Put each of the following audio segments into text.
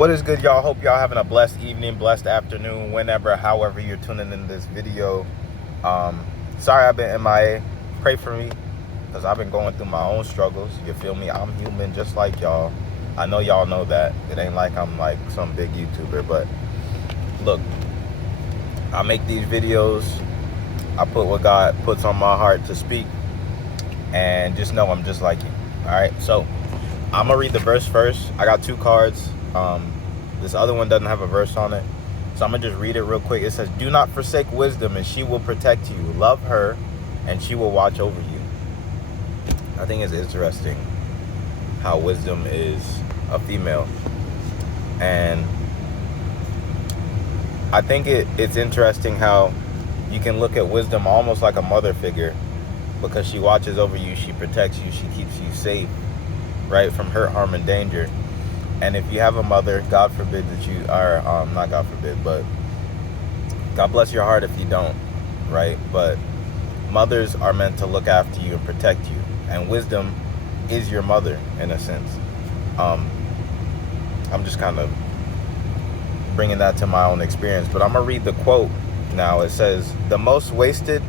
What is good, y'all? Hope y'all having a blessed evening, blessed afternoon, whenever, however you're tuning in this video. Sorry I've been MIA. Pray for me, because I've been going through my own struggles. You feel me? I'm human just like y'all. I know y'all know that. It ain't like I'm like some big YouTuber, but look, I make these videos. I put what God puts on my heart to speak, and just know I'm just like you. All right, so I'm gonna read the verse first. I got two cards. This other one doesn't have a verse on it, so I'm gonna just read it real quick. It says, "Do not forsake wisdom, and she will protect you. Love her, and she will watch over you." I think it's interesting how wisdom is a female, and I think it's interesting how you can look at wisdom almost like a mother figure, because she watches over you, she protects you, she keeps you safe, right, from hurt, harm, and danger. And if you have a mother, God forbid that you are, not God forbid, but God bless your heart if you don't, right? But mothers are meant to look after you and protect you. And wisdom is your mother, in a sense. I'm just kind of bringing that to my own experience. But I'm going to read the quote now. It says, "The most wasted,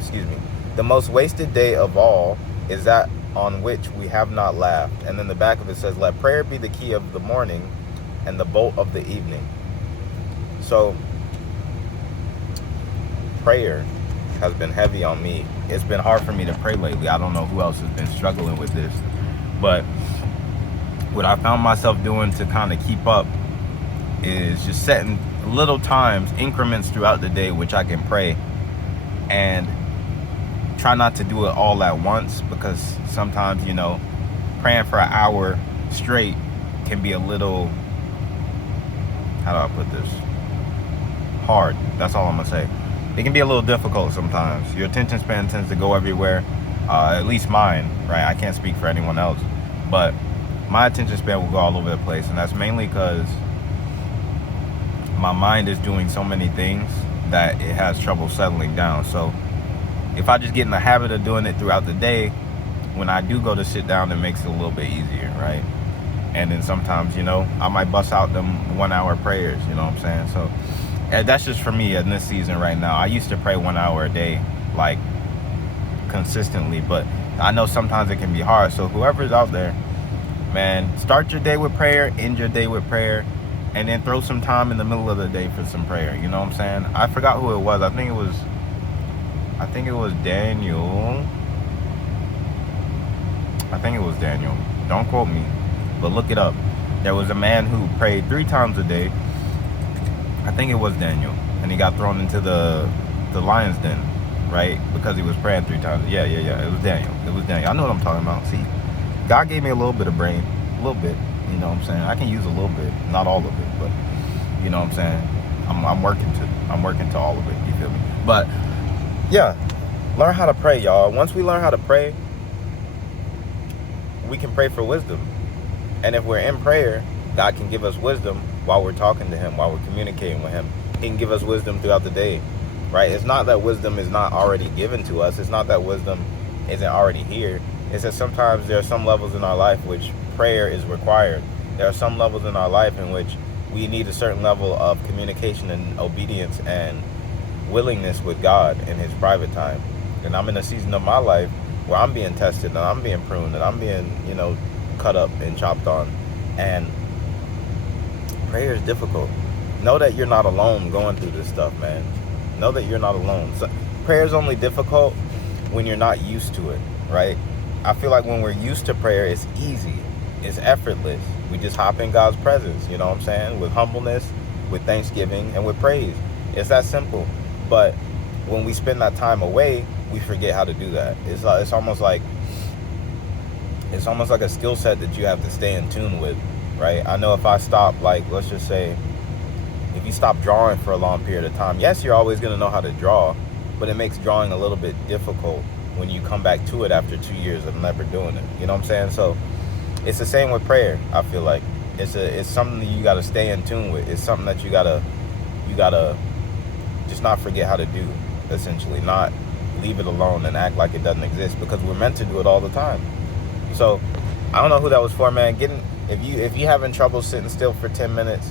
excuse me, the most wasted day of all is that on which we have not laughed." And then the back of it says, "Let prayer be the key of the morning and the bolt of the evening." So prayer has been heavy on me. It's been hard for me to pray lately. I don't know who else has been struggling with this, but what I found myself doing to kind of keep up is just setting little times, increments throughout the day, which I can pray, and try not to do it all at once, because sometimes, praying for an hour straight can be a little, how do I put this, hard. That's all I'm gonna say. It can be a little difficult sometimes. Your attention span tends to go everywhere, at least mine, right? I can't speak for anyone else, but my attention span will go all over the place, and that's mainly because my mind is doing so many things that it has trouble settling down. So if I just get in the habit of doing it throughout the day, when I do go to sit down, it makes it a little bit easier, right? And then sometimes, I might bust out them 1 hour prayers, you know what I'm saying? So that's just for me in this season right now. I used to pray 1 hour a day, like consistently, but I know sometimes it can be hard. So whoever's out there, man, start your day with prayer, end your day with prayer, and then throw some time in the middle of the day for some prayer. You know what I'm saying? I forgot who it was. I think it was Daniel. I think it was Daniel. Don't quote me, but look it up. There was a man who prayed 3 times a day. I think it was Daniel, and he got thrown into the lion's den, right? Because he was praying 3 times. Yeah. It was Daniel. I know what I'm talking about. See, God gave me a little bit of brain, a little bit. You know what I'm saying? I can use a little bit, not all of it, but you know what I'm saying? I'm working to all of it. You feel me? But yeah, learn how to pray, y'all. Once we learn how to pray, we can pray for wisdom. And if we're in prayer, God can give us wisdom while we're talking to him, while we're communicating with him. He can give us wisdom throughout the day, right? It's not that wisdom is not already given to us. It's not that wisdom isn't already here. It's that sometimes there are some levels in our life which prayer is required. There are some levels in our life in which we need a certain level of communication and obedience and willingness with God in his private time. And I'm in a season of my life where I'm being tested and I'm being pruned and I'm being, cut up and chopped on. And prayer is difficult. Know that you're not alone going through this stuff, man. Know that you're not alone. So prayer is only difficult when you're not used to it, right? I feel like when we're used to prayer, it's easy. It's effortless. We just hop in God's presence, you know what I'm saying? With humbleness, with thanksgiving, and with praise. It's that simple. But when we spend that time away, we forget how to do that. It's almost like a skill set that you have to stay in tune with, right? I know if I stop, like, let's just say, if you stop drawing for a long period of time, yes, you're always going to know how to draw, but it makes drawing a little bit difficult when you come back to it after 2 years of never doing it. You know what I'm saying? So it's the same with prayer. I feel like it's something that you got to stay in tune with. It's something that you gotta just not forget how to do, essentially, not leave it alone and act like it doesn't exist, because we're meant to do it all the time. So I don't know who that was for, man. If you having trouble sitting still for 10 minutes,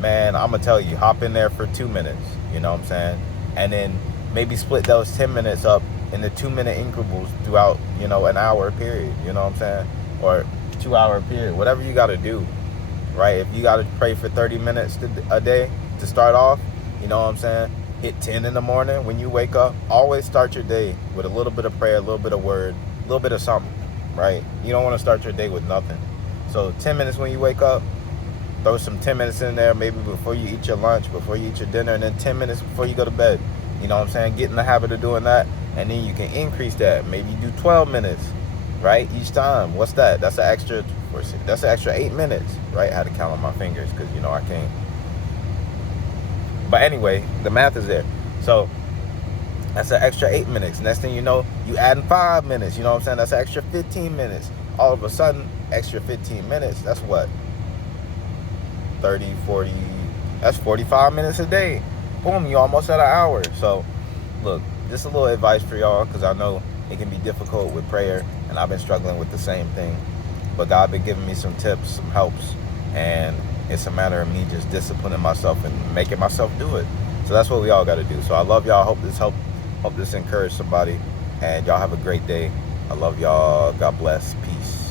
man, I'm gonna tell you, hop in there for 2 minutes. You know what I'm saying? And then maybe split those 10 minutes up into 2-minute increments throughout, an hour period. You know what I'm saying? Or 2-hour period, whatever you got to do, right? If you got to pray for 30 minutes a day to start off, you know what I'm saying? Hit 10 in the morning when you wake up. Always start your day with a little bit of prayer, a little bit of word, a little bit of something, right? You don't want to start your day with nothing. So 10 minutes when you wake up, throw some 10 minutes in there, maybe before you eat your lunch, before you eat your dinner, and then 10 minutes before you go to bed. You know what I'm saying? Get in the habit of doing that, and then you can increase that. Maybe you do 12 minutes, right? Each time. What's that? That's an extra 8 minutes, right? I had to count on my fingers because, I can't. But anyway, the math is there. So that's an extra 8 minutes. Next thing you know, you adding 5 minutes. You know what I'm saying? That's an extra 15 minutes. All of a sudden, extra 15 minutes. That's what? 30, 40. That's 45 minutes a day. Boom, you almost at an hour. So, look, just a little advice for y'all, because I know it can be difficult with prayer, and I've been struggling with the same thing. But God been giving me some tips, some helps, and it's a matter of me just disciplining myself and making myself do it. So that's what we all got to do. So I love y'all. Hope this encouraged somebody, and y'all have a great day. I love y'all. God bless. Peace.